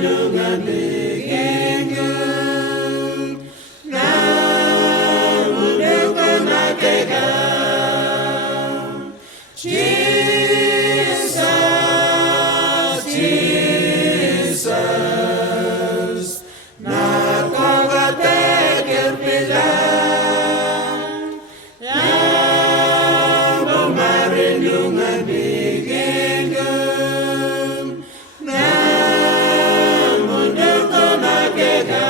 marinungan ingin namundukan akekan Jesus, Jesus, nakakatekir bilang yang marinungan ingin namundukan akekan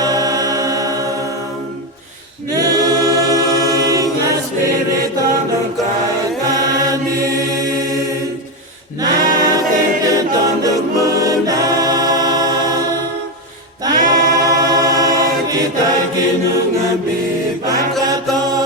nung espiritu ng kakanin nakikintandog mula tayo kita'y kinungabi pagkato